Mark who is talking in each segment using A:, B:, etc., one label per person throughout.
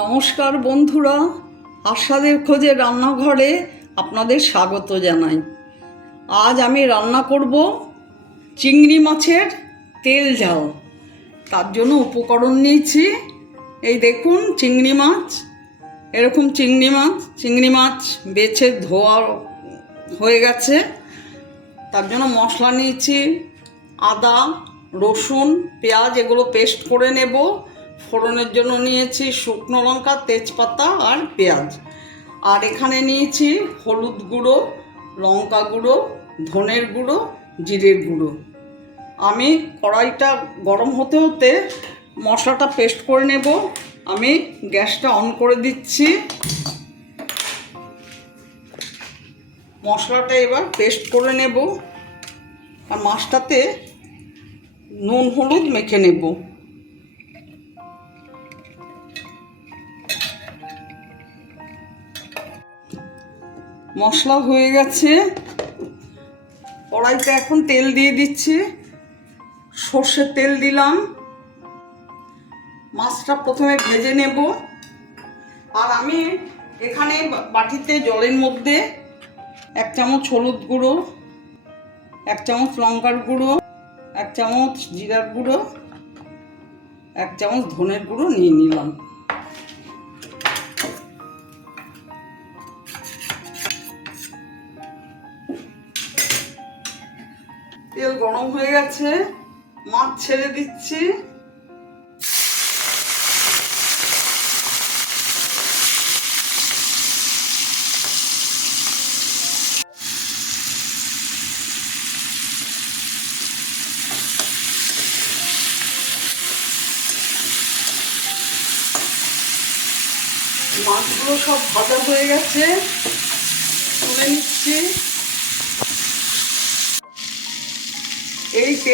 A: নমস্কার বন্ধুরা, আশাদের খোঁজে রান্নাঘরে আপনাদের স্বাগত জানাই। আজ আমি রান্না করব চিংড়ি মাছের তেল ঝাল। তার জন্য উপকরণ নিয়েছি। এই দেখুন চিংড়ি মাছ, এরকম চিংড়ি মাছ চিংড়ি মাছ বেছে ধোয়া হয়ে গেছে। তার জন্য মশলা নিয়েছি, আদা, রসুন, পেঁয়াজ, এগুলো পেস্ট করে নেব। ফোড়নের জন্য নিয়েছি শুকনো লঙ্কা, তেজপাতা আর পেঁয়াজ। আর এখানে নিয়েছি হলুদ গুঁড়ো, লঙ্কা গুঁড়ো, ধনের গুঁড়ো, জিরের গুঁড়ো। আমি কড়াইটা গরম হতে হতে মশলাটা পেস্ট করে নেব। আমি গ্যাসটা অন করে দিচ্ছি। মশলাটা এবার পেস্ট করে নেব। আর মাছটাতে নুন, হলুদ মেখে নেব। মশলা হয়ে গেছে। কড়াইতে এখন তেল দিয়ে দিচ্ছি। সর্ষের তেল দিলাম। মাছটা প্রথমে ভেজে নেব। আর আমি এখানে বাটিতে জলের মধ্যে এক চামচ হলুদ গুঁড়ো, এক চামচ লঙ্কার গুঁড়ো, এক চামচ জিরার গুঁড়ো, এক চামচ ধনের গুঁড়ো নিয়ে নিলাম। তেল গরম হয়ে গেছে মাছ ছেড়ে দিচ্ছি। মাছগুলো সব ভাজা হয়ে গেছে।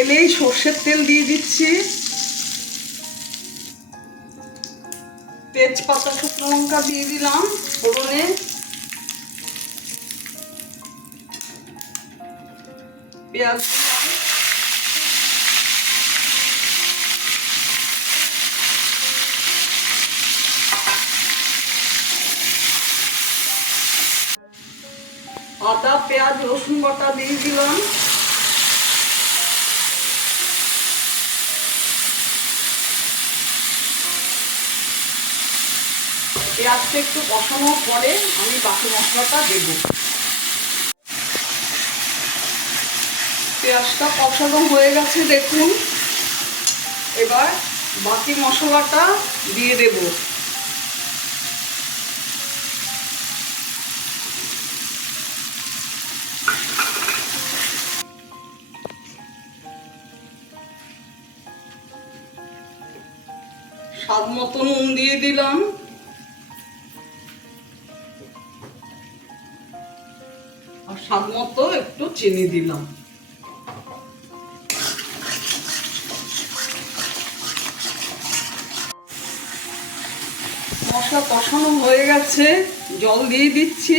A: তেলেই সর্ষের তেল দিয়ে দিচ্ছি। তেজপাতা, শুকনো লঙ্কা দিয়ে দিলাম ফোড়নে। পেঁয়াজ আদা, পেঁয়াজ, রসুন বাটা দিয়ে দিলাম। পেঁয়াজটা একটু কষানোর পরে আমি বাকি মশলাটা দেব। পেঁয়াজটা কষানো হয়ে গেছে দেখুন। এবার বাকি মশলাটা দিয়ে দেব। স্বাদ মতো নুন দিয়ে দিলাম। স্বাদ মতো একটু চিনি দিলাম। মশলা কষানো হয়ে গেছে, জল দিয়ে দিচ্ছি।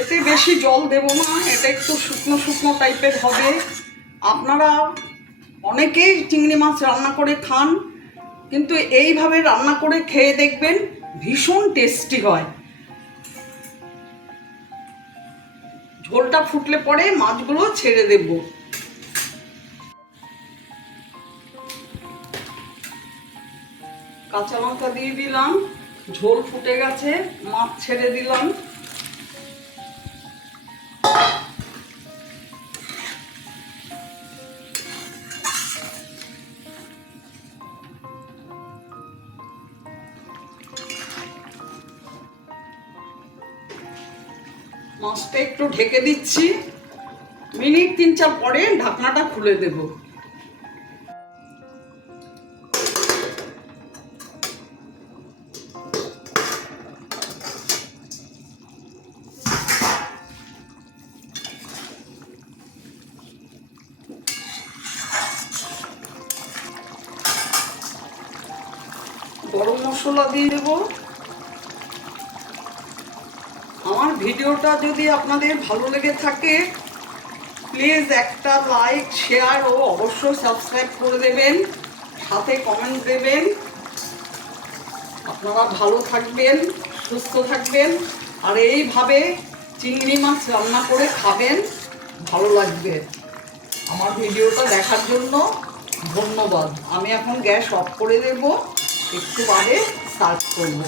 A: এতে বেশি জল দেব না, এটা একটু শুকনো শুকনো টাইপের হবে। আপনারা অনেকেই চিংড়ি মাছ রান্না করে খান, কিন্তু এইভাবে রান্না করে খেয়ে দেখবেন ভীষণ টেস্টি হয়। ঝোলটা ফুটলে পরে মাছগুলো ছেড়ে দেব। কাঁচা লঙ্কা দিয়ে দিলাম, ঝোল ফুটে গেছে, মাছ ছেড়ে দিলাম। মাছটা একটু ঢেকে দিচ্ছি। মিনিট তিন চার পরে ঢাকনাটা খুলে দেব। গরম মশলা দিয়ে দেবো। আমার ভিডিওটা যদি আপনাদের ভালো লেগে থাকে প্লিজ একটা লাইক শেয়ার ও অবশ্যই সাবস্ক্রাইব করে দেবেন, সাথে কমেন্ট দেবেন। আপনারা ভালো থাকবেন, সুস্থ থাকবেন, আর এইভাবে চিংড়ি মাছ রান্না করে খাবেন, ভালো লাগবে। আমার ভিডিওটা দেখার জন্য ধন্যবাদ। আমি এখন গ্যাস অফ করে দেব, একটু বাদে সার্ভ করব।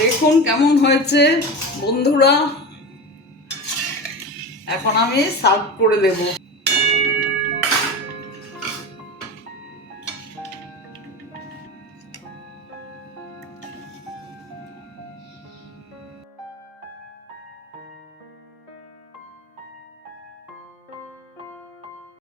A: দেখুন কেমন হয়েছে বন্ধুরা। এখন আমি সার্ভ করে দেবো।